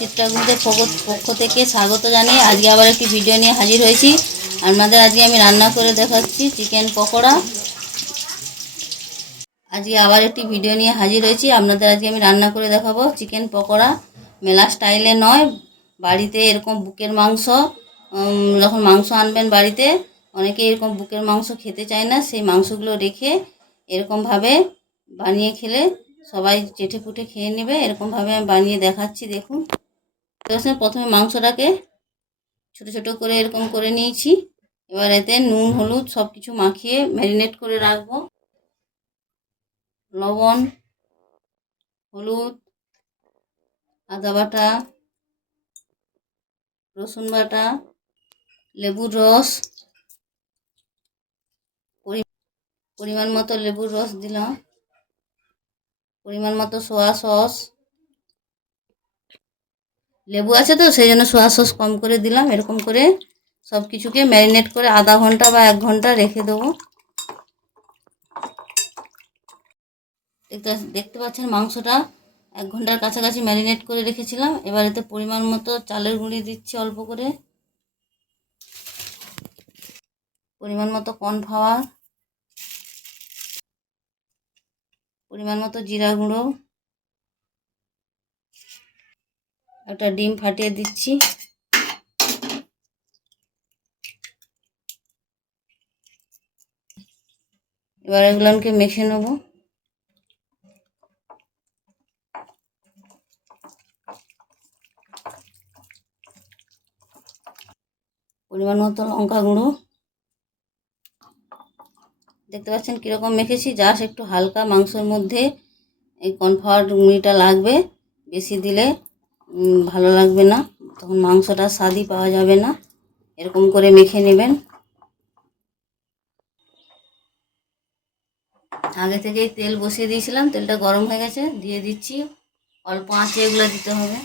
চিত্রাগুদের পক্ষ থেকে স্বাগত জানিয়ে আজকে আবার একটি ভিডিও নিয়ে হাজির হয়েছি। আপনাদের আজকে আমি রান্না করে দেখাচ্ছি চিকেন পকোড়া। আজকে আবার একটি ভিডিও নিয়ে হাজির হয়েছি। আপনাদের আজকে আমি রান্না করে দেখাবো চিকেন পকোড়া। মেলা স্টাইলে নয়, বাড়িতে এরকম বুকের মাংস, যখন মাংস আনবেন বাড়িতে, অনেকে এরকম বুকের মাংস খেতে চায় না, সেই মাংসগুলো রেখে এরকমভাবে বানিয়ে খেলে সবাই চেটে পুটে খেয়ে নেবে। এরকমভাবে আমি বানিয়ে দেখাচ্ছি, দেখুন। প্রথমে মাংসটাকে ছোট ছোট করে এরকম করে নিয়েছি। এবার এতে নুন হলুদ সব কিছু মাখিয়ে ম্যারিনেট করে রাখবো। লবণ, হলুদ, আদা বাটা, রসুন বাটা, লেবুর রস, পরিমাণ মতো লেবুর রস দিলাম, পরিমাণ মতো সোয়া সস। লেবু আছে তো সেই জন্য সোয়া সস কম করে দিলাম। এরকম করে সব কিছুকে ম্যারিনেট করে আধা ঘন্টা বা 1 ঘন্টা রেখে দেবো। দেখতে পাচ্ছেন মাংসটা 1 ঘন্টার কাছাকাছি ম্যারিনেট করে রেখেছিলাম। এবার এতে পরিমাণ মতো চালের গুঁড়ি দিচ্ছি অল্প করে, পরিমাণ মতো কর্নফ্লাওয়ার, পরিমাণ মতো জিরা গুঁড়ো, একটা ডিম ফাটিয়ে দিচ্ছি। এবার এগুলোকে মেখে নেব। পরিমাণ মতো লঙ্কা গুঁড়ো, দেখতে পাচ্ছেন কীরকম মেখেছি। জাস্ট একটু হালকা মাংসের মধ্যে এই কর্নফ্লাওয়ার গুঁড়িটা লাগবে, বেশি দিলে ভালো লাগবে না, তখন মাংসটা স্বাদই পাওয়া যাবে না। এরকম করে মেখে নেবেন। আগে থেকেই তেল বসিয়ে দিয়েছিলাম, তেলটা গরম হয়ে গেছে, দিয়ে দিচ্ছি। অল্প আঁচে এগুলো দিতে হবে।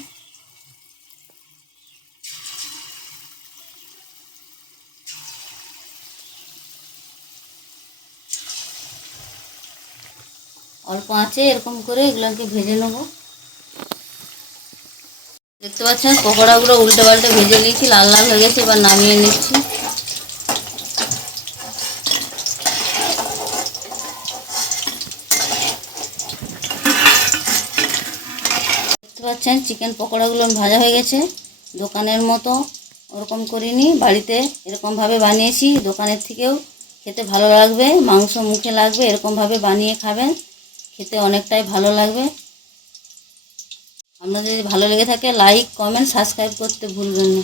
অল্প আঁচে এরকম করে এগুলোকে ভেজে নেব। দেখতে পাচ্ছেন পকোড়াগুলো উল্টে পাল্টে ভেজে নিয়েছি, লাল লাল হয়ে গেছে। এবার নামিয়ে নিচ্ছি। দেখতে পাচ্ছেন চিকেন পকোড়াগুলো ভাজা হয়ে গেছে। দোকানের মতো ওরকম করিনি, বাড়িতে এরকমভাবে বানিয়েছি। দোকানের থেকেও খেতে ভালো লাগবে, মাংস মুখে লাগবে। এরকমভাবে বানিয়ে খাবেন, খেতে অনেকটাই ভালো লাগবে। আপনাদের যদি ভালো লেগে থাকে লাইক কমেন্ট সাবস্ক্রাইব করতে ভুলবেন না।